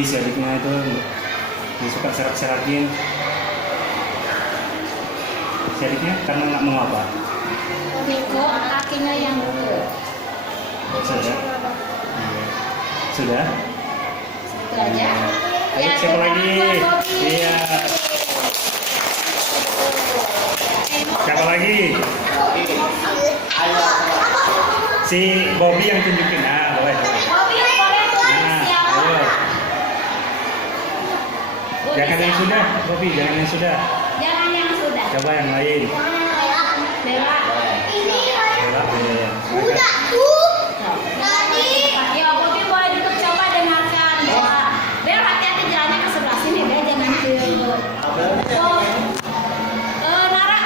si adiknya itu dia suka serak-serakin si adiknya karena nggak mau apa. Beko kakinya yang Sudah. Sudah. itu aja. Ayo, siapa lagi? Iya. Siapa lagi? Si Bobby yang tunjukin. Nah, boleh. Bobby boleh tuan Nah, siapa? ayo. Jangan yang sudah, Bobby, jangan yang sudah. Jangan yang sudah. Coba yang lain. Bella. Bella, iya. Udah tuh. Ya, Bobby boleh duduk coba dengarkan. Bella, hati-hati jalannya ke sebelah sini, Bella jangan ke. Oh, Nara,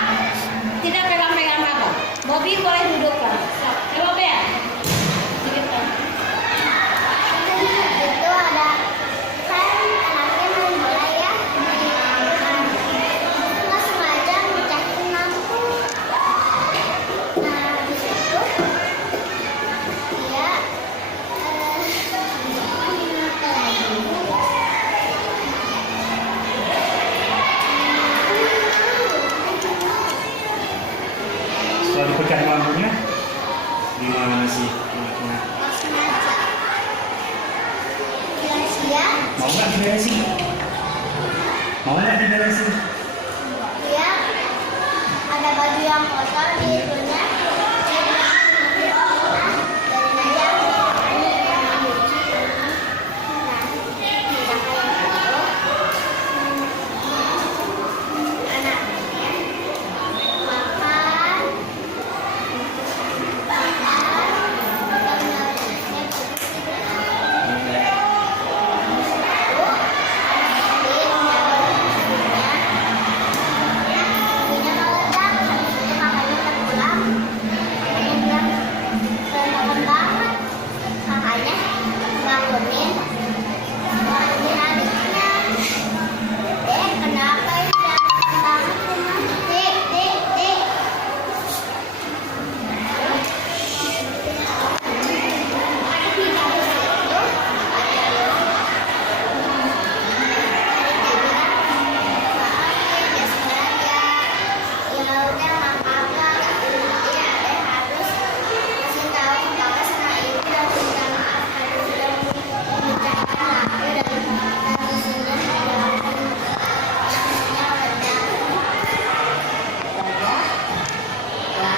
tidak pegang-pegang apa. Bobby boleh duduk kan? Coba Bella. Sedikit kan? Itu ada kan anaknya main bola ya. Nggak sengaja mecahin lampu. Nah di situ dia Setelah dipecahin lampunya, gimana sih anaknya? nggak sengaja. Terus dia Mau nggak diberesin? Mau nggak diberesin? dia ada baju yang kotor di itunya. Dia bilang, dari aja ini yang nyuci. Nah, udah kayak gitu. Anaknya makan, kenapa ini berantakan banget rumah? Dek.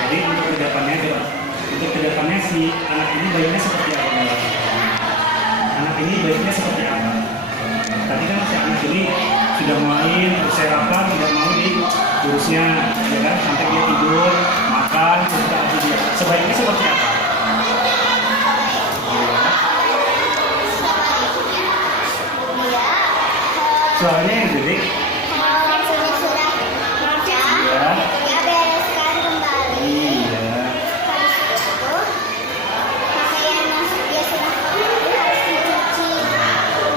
Jadi untuk kedepannya si anak ini baiknya seperti apa? Mbak? Anak ini baiknya seperti apa? Tadi kan si anak ini sudah main, berserakan, tidak mau diurusnya, ya kan? Sampai dia tidur, makan, sesuka hati dia. Sebaiknya seperti apa? Suaranya yang gede, ya. Dia bereskan kembali. Iya. Habis itu pakaian yang dia sudah pakai harus dicuci.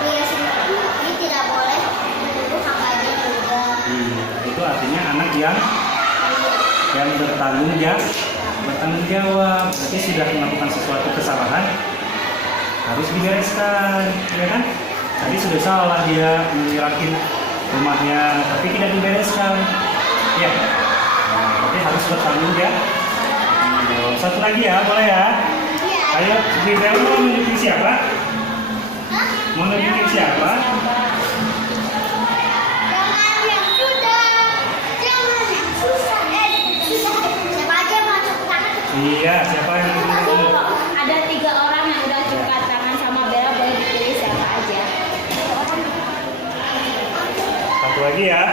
Dia tidak boleh duduk kamarnya juga. Iya. Itu artinya anak yang bertanggung jawab. Berarti sudah melakukan sesuatu kesalahan harus dibereskan, ya kan? Tadi sudah salah dia menyerakin rumahnya, tapi tidak dibereskan, ya. Nah, berarti harus bertanggung jawab. Satu lagi ya, boleh ya? Iya. Ayo, Bibel mau nunjukin siapa? Hah? Mau nunjukin siapa? Jangan yang sudah. Jangan yang susah. Susah. Siapa aja masuk tangan. Iya, siapa yang nunjukin? Ada 3 orang yang udah angkat tangan sama Bella, boleh dipilih siapa aja. Satu lagi ya.